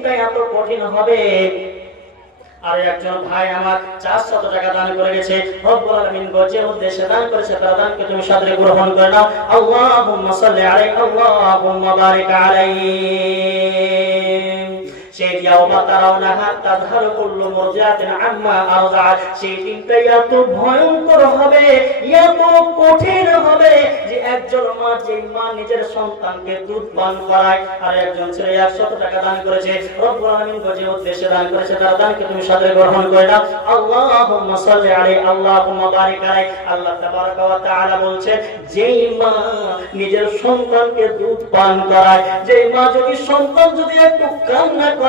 দিনটা এত কঠিন হবে। আর একজন ভাই আমার 400 টাকা দান করে গেছে, রব্বুল আলামিন যে উদ্দেশ্যে দান করেছে তার দানকে তুমি সাদরে গ্রহণ করে নাও। আল্লাহুম্মা সাল্লি আলাইহি আল্লাহুম্মা বারিক আলাইহি। সেই ইয়াওমা তারাউনাহা তাযহারু কুল্লু মুরজাতিন আম্মা আরদাআত, সেই দিনটা এত ভয়ঙ্কর হবে, এত কঠিন হবে যে একজন মা, যে মা নিজের সন্তানকে দুধ পান করায়, আর একজন ছেলে 100 টাকা দান করেছে, রব্বুল আলামিন যে উদ্দেশ্যে দান করেছে তার দানকে তুমি সাদরে গ্রহণ করে নাও। আল্লাহুম্মা সাল্লি আলাইহি আল্লাহুম্মা বারিক আলাইহি। আল্লাহ তাবারাকা ওয়া তাআলা বলছেন, যেই মা নিজের সন্তানকে দুধ পান করায়, যেই মা যদি সন্তান যদি একটু কান্না করে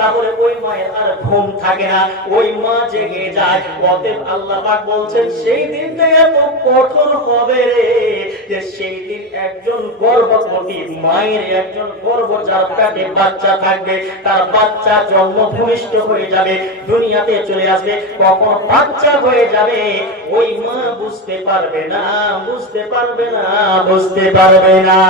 তাহলে ওই মায়ের আর ঘুম থাকে না, ওই মা জেগে যায়। অতএব আল্লাহ পাক বলছেন সেই দিনটা এত কঠোর হবে রে, যে সেই দিন একজন গর্ভবতী মায়ের, একজন গর্ভজাত পেটে বাচ্চা থাকবে, তার বাচ্চা জন্মভূমিষ্ঠ হয়ে যাবে, দুনিয়াতে চলে আসবে, কখন বাচ্চা হয়ে যাবে ওই মা বুঝতে পারবে না, বুঝতে পারবে না, বুঝতে পারবে না।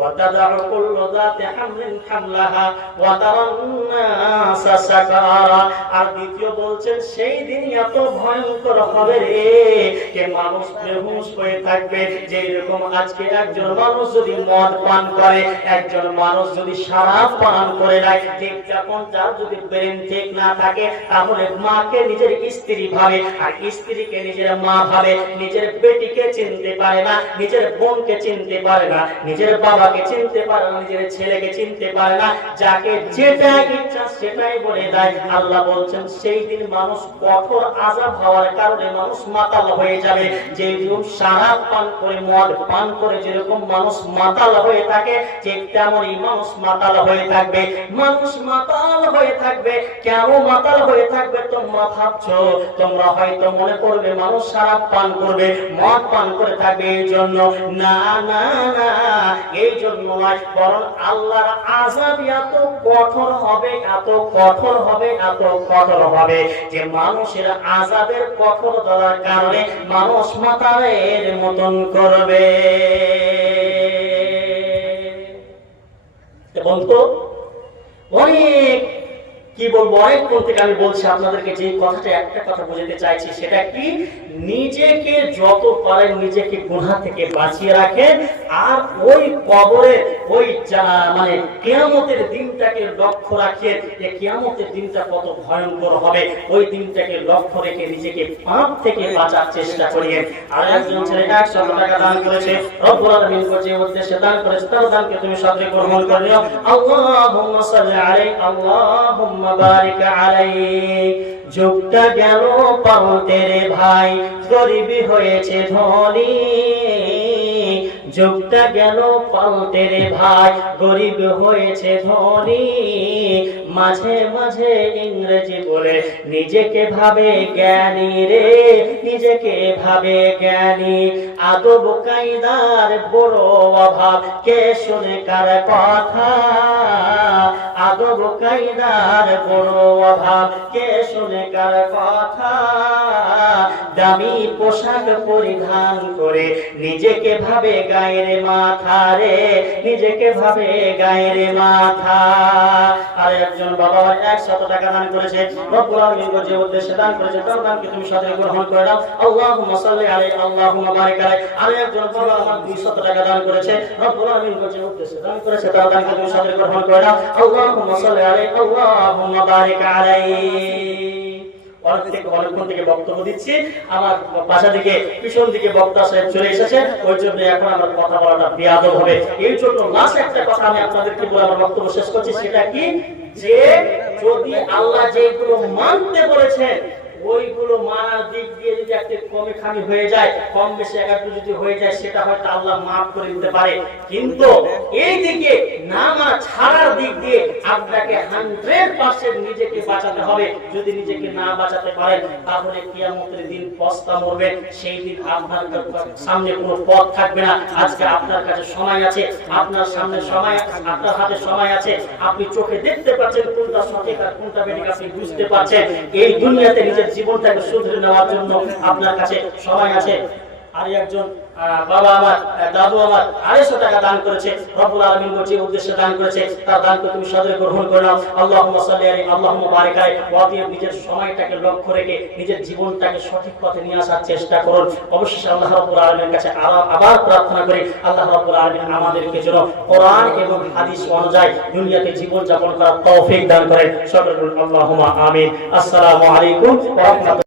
وتضع كل ذات حمل حملها وترى الناس سكارى। আর দ্বিতীয় বলছেন সেই দিন এত ভয়ঙ্কর হবে রে যে মানুষ বেহুশ হয়ে থাকবে। যেরকম আজকে একজন মানুষ যদি মদ পান করে, একজন মানুষ যদি শরাব পান করে নেয়, ঠিক যখন যার যদি ব্রেন ঠিক না থাকে তাহলে মাকে নিজের স্ত্রী ভাবে, আর স্ত্রীকে নিজের মা ভাবে, নিজের বেটিকে চিনতে পারে না, নিজের বোনকে চিনতে পারে না, নিজের বাবাকে চিনতে পারে না, নিজের ছেলেকে চিনতে পারে না, যাকে যেটা ইচ্ছা সেটাই বলে দেয়। আল্লাহ বলছেন সেই দিন মানুষ কঠোর আযাব হওয়ার কারণে মানুষ মাতাল হয়ে যাবে। যেরকম শরাব পান করে, মদ পান করে যেরকম মানুষ মাতাল হয়ে থাকে, ঠিক তেমনই মানুষ মাতাল হয়ে থাকবে। মানুষ মাতাল হয়ে থাকবে। কেন মাতাল হয়ে থাকবে তোমরা ভাবছো? তোমরা হয়তো মনে করবে মানুষ শরাব পান করবে, মদ পান করে থাকবে এই জন্য। না না না, এই জন্য নয়, বরং আল্লাহর আযাব এত কঠোর হবে, এত কঠোর হবে, এত কঠোর হবে যে মানুষের আযাবের কঠোরতার কারণে মানুষ মাতালের মতন করবে। বলতো অনেক কি বলবো, অনেকক্ষণ থেকে আমি বলছি আপনাদেরকে, যে কথাটা একটা কথা বোঝাতে চাইছি, সেটা কি, নিজেকে যত পারেন নিজেকে গুনাহ থেকে বাঁচিয়ে রাখেন। আর ওই কবরে ওই মানে কিয়ামতের দিনটাকে লক্ষ্য রাখেন, যে কিয়ামতের দিনটা কত ভয়ঙ্কর হবে, ওই দিনটাকে লক্ষ্য রেখে নিজেকে পাপ থেকে বাঁচার চেষ্টা করিয়েন। আর একজন ছেলে 100 টাকা দান করেছে, রব্বুল আলামিন যে উদ্দেশ্যে দান করেছে তার দানকে তুমি সাদরে গ্রহণ করে নিও। আল্লাহুম্মা সাল্লি আলাইহি আল্লাহুম্মা বারিক আলাইহি। যুগটা গেল পাল্টে রে ভাই, গরিবি হয়েছে ধনী। যুগটা গেল পাল্টে রে ভাই, গরিব হয়েছে ধনী। মাঝে মাঝে ইংরেজি বলে নিজেকে ভাবে জ্ঞানী রে, নিজেকে ভাবে জ্ঞানী। আদব কায়দার বড় অভাব, কে শুনে কার কথা? আদব কায়দার বড় অভাব, কে শুনে কার কথা? দামি পোশাক পরিধান করে নিজেকে ভাবে গায়ের মাথা রে, নিজেকে ভাবে গায়ের মাথা। আর একজন বাবা 100 টাকা দান করেছে, রব্বুল আলামিন যে উদ্দেশ্যে দান করেছে তার দানকে তুমি সাদরে গ্রহণ করে নাও। আল্লাহুম্মা সাল্লি আলাইহি আল্লাহুম্মা বারিক আলাইহি। আর একজন বাবা আমার 200 টাকা দান করেছে, রব্বুল আলামিন যে উদ্দেশ্যে দান করেছে তার দানকে তুমি সাদরে গ্রহণ করে নাও। আল্লাহুম্মা সাল্লি আলাইহি আল্লাহুম্মা বারিক আলাইহি। অনেকক্ষণ থেকে বক্তব্য দিচ্ছি, আমার বাসা থেকে পিছন দিকে বক্তা সাহেব চলে এসেছে, ওই জন্য এখন আমার কথা বলাটা বেয়াদব হবে। এই জন্য লাস্ট একটা কথা আমি আপনাদেরকে বলে আমার বক্তব্য শেষ করছি, সেটা কি, যে যদি আল্লাহ যেগুলো মানতে বলেছেন ওইগুলো মানার দিক দিয়ে যদি একটা কমে খামি হয়ে যায়, কম বেশি একটু যদি হয়ে যায়, সেটা হয়তো আল্লাহ মাফ করে দিতে পারে। কিন্তু এই দিকে না মানা ছাড়ার দিক দিয়ে আপনাকে 100% নিজেকে বাঁচাতে হবে। যদি নিজেকে না বাঁচাতে পারেন তাহলে কিয়ামতের দিন পস্তা মরবেন। সেই দিন আপনার সামনে কোনো পথ থাকবে না। আজকে আপনার কাছে সময় আছে, আপনার সামনে সময়, আপনার হাতে সময় আছে, আপনি চোখে দেখতে পাচ্ছেন কোনটা সঠিক আর কোনটা বেঠিক, আপনি বুঝতে পারছেন। এই দুনিয়াতে নিজের জীবনটাকে শুধরে নেওয়ার জন্য আপনার কাছে সময় আছে। আর একজন বাবা আমার, দাদু আমার 250 টাকা দান করেছে, রব্বুল আলামিন যে উদ্দেশ্যে দান করেছে তার দানকে তুমি সাদরে গ্রহণ করে নাও। আল্লাহুম্মা সাল্লি আলাইহি আল্লাহুম্মা বারিক আলাইহি ওয়া নিজের সময়টাকে লক্ষ্য রেখে নিজের জীবনটাকে সঠিক পথে নিয়ে আসার চেষ্টা করুন। অবশ্যই আল্লাহ রাব্বুল আলামিনের কাছে আবার প্রার্থনা করি আল্লাহ রাব্বুল আলামিন আমাদেরকে যেন কোরআন এবং হাদিস অনুযায়ী দুনিয়াতে জীবন যাপন করার তৌফিক দান করেন। সকলে বলুন আল্লাহুম্মা আমিন। আসসালামু আলাইকুম ওয়া রাহমাতুল্লাহ।